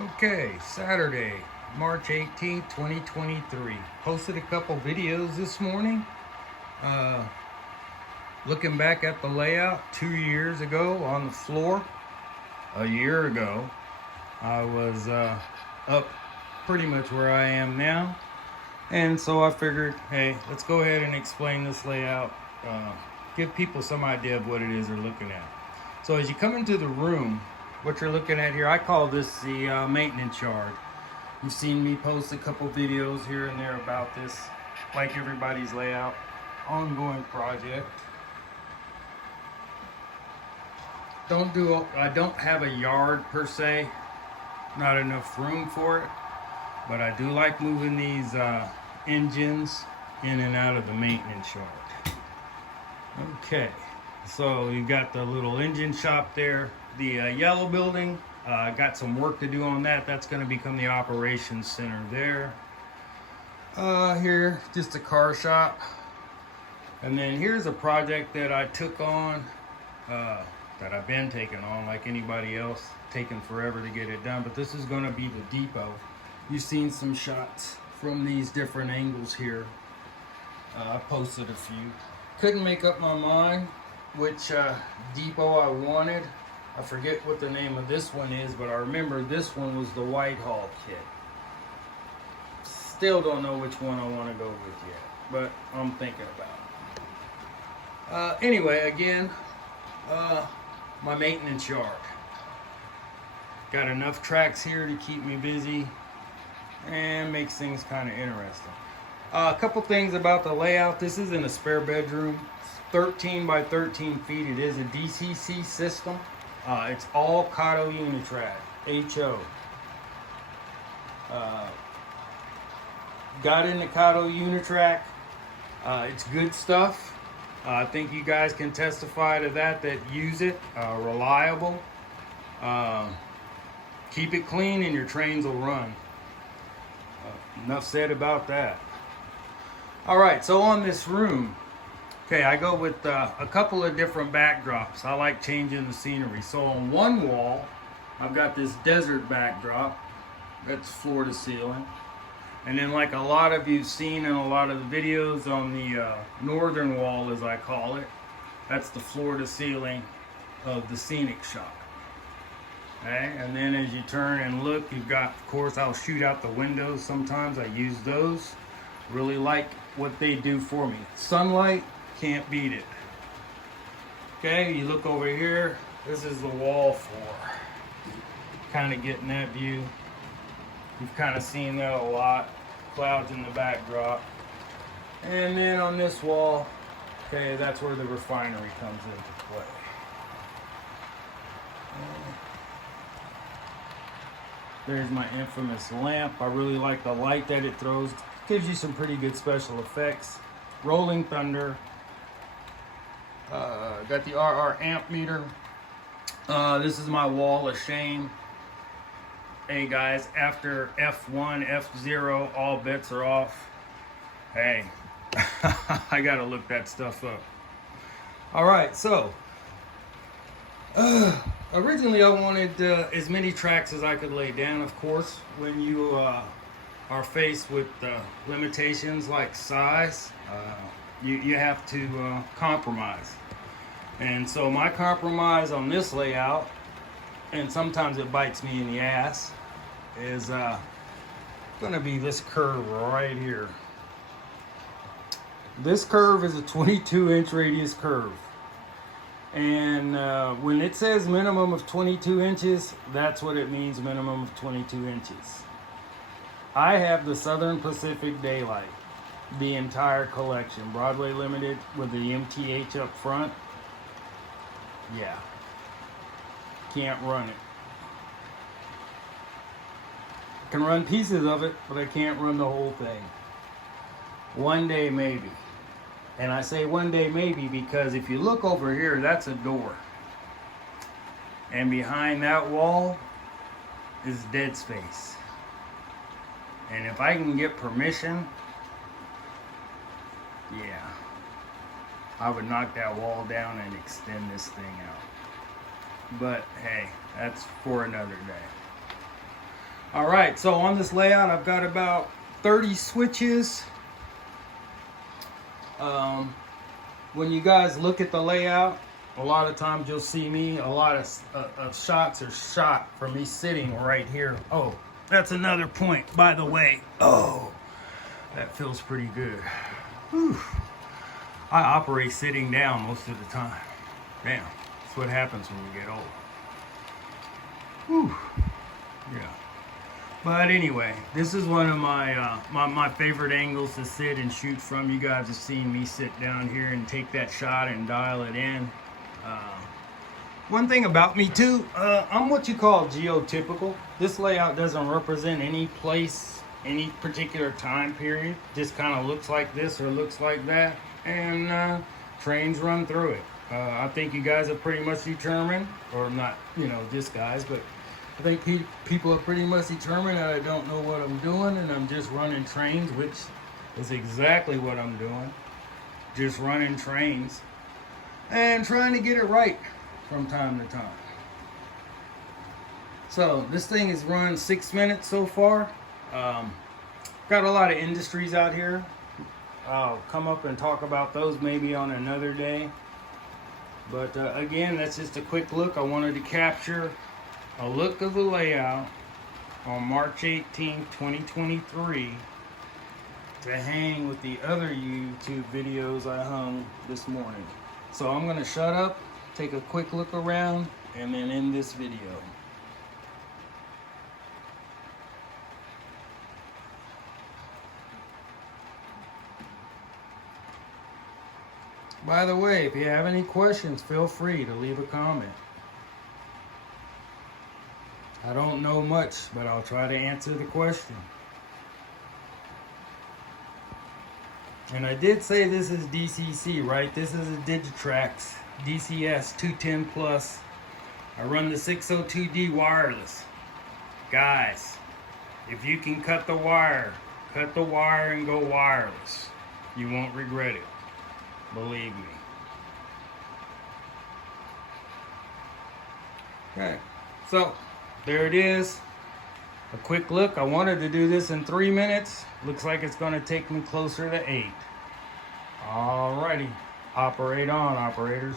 Okay, Saturday, March 18th, 2023. Posted a couple videos this morning. Uh, Looking back at the layout 2 years ago on the floor. A year ago, I was up pretty much where I am now. And so I figured, hey, let's go ahead and explain this layout. Give people some idea of what it is they're looking at. So as you come into the room, what you're looking at here, I call this the maintenance yard. You've seen me post a couple videos here and there about this, like everybody's layout, ongoing project. I don't have a yard per se, not enough room for it, but I do like moving these engines in and out of the maintenance yard. Okay, so you got the little engine shop there. The yellow building, got some work to do on that. That's going to become the operations center there. Here, just a car shop. And then here's a project that I took on, that I've been taking on like anybody else, taking forever to get it done. But this is going to be the depot. You've seen some shots from these different angles here. I posted a few. Couldn't make up my mind which depot I wanted. I forget what the name of this one is, but I remember this one was the Whitehall kit. Still don't know which one I want to go with yet, but I'm thinking about it. Anyway, again, my maintenance yard. Got enough tracks here to keep me busy and makes things kind of interesting. A couple things about the layout. This isn't a spare bedroom. It's 13 by 13 feet. It is a DCC system. It's all Kato Unitrack, HO. Got into Kato Unitrack. It's good stuff. I think you guys can testify to that use it. Reliable. Keep it clean and your trains will run. Enough said about that. All right, so on this room, okay, I go with a couple of different backdrops. I like changing the scenery. So on one wall, I've got this desert backdrop. That's floor to ceiling. And then like a lot of you've seen in a lot of the videos on the northern wall, as I call it, that's the floor to ceiling of the scenic shop. Okay, and then as you turn and look, you've got, of course, I'll shoot out the windows sometimes. I use those. Really like what they do for me. Sunlight, can't beat it. Okay, you look over here, this is the wall floor. Kind of getting that view. You've kind of seen that a lot. Clouds in the backdrop. And then on this wall, okay, that's where the refinery comes into play. There's my infamous lamp. I really like the light that it throws. Gives you some pretty good special effects. Rolling Thunder. Got the RR amp meter. This is my wall of shame. Hey guys, after F1, F0, all bets are off. Hey, I gotta look that stuff up. All right, so originally I wanted as many tracks as I could lay down. Of course, when you are faced with limitations like size, you have to compromise. And so my compromise on this layout, and sometimes it bites me in the ass, is going to be this curve right here. This curve is a 22-inch radius curve. And when it says minimum of 22 inches, that's what it means, minimum of 22 inches. I have the Southern Pacific Daylight, the entire collection, Broadway Limited with the MTH up front. Yeah, can't run it. Can run pieces of it, but I can't run the whole thing. One day maybe. And I say one day maybe because if you look over here, that's a door. And behind that wall is dead space. And if I can get permission, yeah, I would knock that wall down and extend this thing out. But hey, that's for another day. All right, so on this layout, I've got about 30 switches. When you guys look at the layout, a lot of times you'll see me, a lot of shots are shot from me sitting right here. Oh, that's another point, by the way. Oh, that feels pretty good. Whew. I operate sitting down most of the time. Damn, that's what happens when you get old. Whew. Yeah. But anyway, this is one of my my favorite angles to sit and shoot from. You guys have seen me sit down here and take that shot and dial it in. One thing about me too, I'm what you call geotypical. This layout doesn't represent any place, any particular time period. Just kind of looks like this or looks like that, and trains run through it. I think you guys are pretty much determined, or not, you know, just guys, but I think people are pretty much determined that I don't know what I'm doing and I'm just running trains, which is exactly what I'm doing. Just running trains and trying to get it right from time to time. So this thing has run 6 minutes so far. Got a lot of industries out here. I'll come up and talk about those maybe on another day. But again, that's just a quick look. I wanted to capture a look of the layout on March 18, 2023 to hang with the other YouTube videos I hung this morning. So I'm going to shut up, take a quick look around, and then end this video. By the way, if you have any questions, feel free to leave a comment. I don't know much, but I'll try to answer the question. And I did say this is DCC, right? This is a Digitrax DCS 210 Plus. I run the 602D wireless. Guys, if you can cut the wire and go wireless. You won't regret it. Believe me. Okay, so there it is. A quick look. I wanted to do this in 3 minutes. Looks like it's going to take me closer to 8. Alrighty. Operate on, operators.